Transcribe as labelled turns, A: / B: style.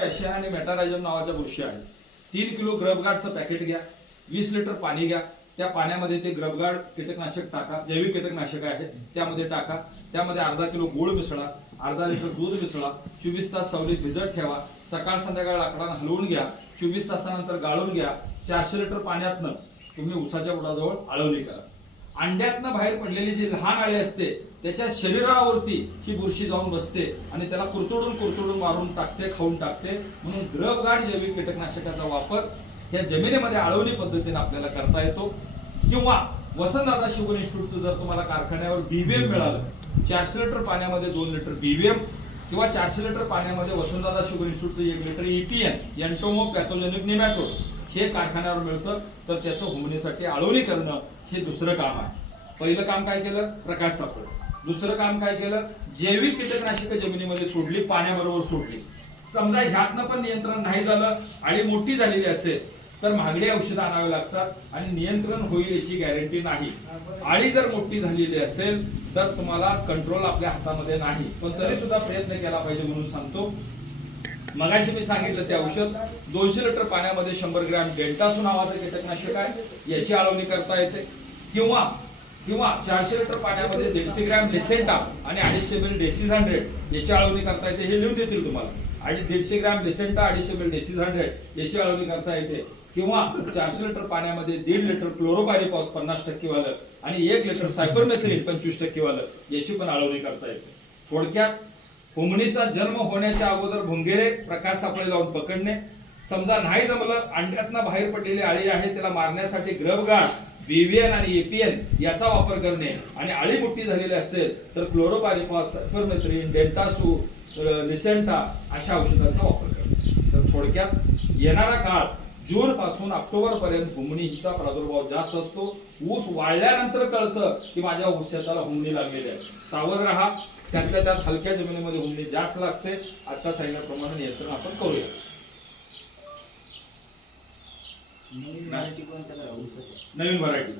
A: Russia आणि मेटारायझम नावाच्या गोष्टी आहेत. तीन किलो ग्रबगार्डचं पॅकेट घ्या वीस लिटर पाणी घ्या त्या पाण्यामध्ये ते ग्रबगार्ड कीटकनाशक टाका जैविक कीटकनाशक आहेत त्यामध्ये टाका त्यामध्ये अर्धा किलो गुळ मिसळा अर्धा लिटर दूध मिसळा चोवीस तास सावलीत भिजत ठेवा सकाळ संध्याकाळ लाकडानं हलवून घ्या चोवीस तासानंतर गाळून घ्या चारशे लिटर पाण्यातनं तुम्ही उसाच्या बुडाजवळ आळवणी करा. अंड्यातनं बाहेर पडलेली जी लहान अळी असते त्याच्या शरीरावरती ही बुरशी जाऊन बसते आणि त्याला कुरतोडून कुरतोडून मारून टाकते खाऊन टाकते. म्हणून ग्रहगाड जैविक कीटकनाशकाचा वापर या जमिनीमध्ये आळवणी पद्धतीने आपल्याला करता येतो. किंवा वसंतदादा शिवण इन्स्टिट्यूटचं जर तुम्हाला कारखान्यावर बीबीएम मिळालं चारशे लिटर पाण्यामध्ये दोन लिटर बीबीएम किंवा चारशे लिटर पाण्यामध्ये वसंतदादा शुगर इन्स्टिट्यूटचं एक litre EPN entomopathogenic nematode हे कारखान्यावर मिळतं तर त्याचं हुमणीसाठी आळवणी करणं हे दुसरं काम आहे. पहिलं काम काय केलं? प्रकाश सापड दुसरं काम काय केलं? जैविक कीटकनाशक जमिनीमध्ये सोडली पाण्याबरोबर सोडली. समजा ह्यातनं पण नियंत्रण नाही झालं आणि मोठी झालेली असेल तर महागडी औषधं आणावी लागतात आणि नियंत्रण होईल याची गॅरंटी नाही. आळी जर मोठी झालेली असेल तर तुम्हाला कंट्रोल आपल्या हातामध्ये नाही. पण तरी सुद्धा प्रयत्न केला पाहिजे म्हणून सांगतो मगाशी मी सांगितलं ते औषध दोनशे लिटर पाण्यामध्ये शंभर ग्रॅम डेल्टासू नावाचं कीटकनाशक आहे याची आळवणी करता येते. किंवा किंवा चारशे लिटर पाण्यामध्ये दीडशे ग्रॅम लेसेंटा आणि अडीचशे मिल डेसिस हंड्रेड याची आळवणी करता येते हे लिहून देतील तुम्हाला. आणि दीडशे ग्रॅम लेसेंटा अडीचशे मिल डेसिस हंड्रेड याची आळवणी करता येते. किंवा चारशे लिटर पाण्यामध्ये दीड लिटर क्लोरोपायरिपॉस पन्नास टक्के वालं आणि एक लिटर सायपरमेथिलीन पंचवीस टक्के वालं याची पण आळवणी करता येते. थोडक्यात कोंबडीचा जन्म होण्याच्या अगोदर भुंगेरे प्रकाश सापळे लावून पकडणे. समजा नाही जमलं अंड्यातनं बाहेर पडलेली आळी आहे त्याला मारण्यासाठी ग्रबगार्ड बीव्हीएन आणि एपीएन याचा वापर करणे. आणि आळी मोठी झालेली असेल तर क्लोरोपारिपॉस सल्फरमेथ्रिन डेल्टासू लिसेंटा अशा औषधांचा वापर करणे. तर थोडक्यात येणारा काळ जून पासून ऑक्टोबर पर्यंत हुमणी हिचा प्रादुर्भाव जास्त असतो. ऊस वाळल्यानंतर कळतं की माझ्या ऊस शेताला हुमणी लागलेली आहे. सावध राहा. त्यातल्या त्यात हलक्या जमिनीमध्ये हुमणी जास्त लागते. आता सांगितल्याप्रमाणे नियंत्रण आपण करूया? नवीन व्हरायटी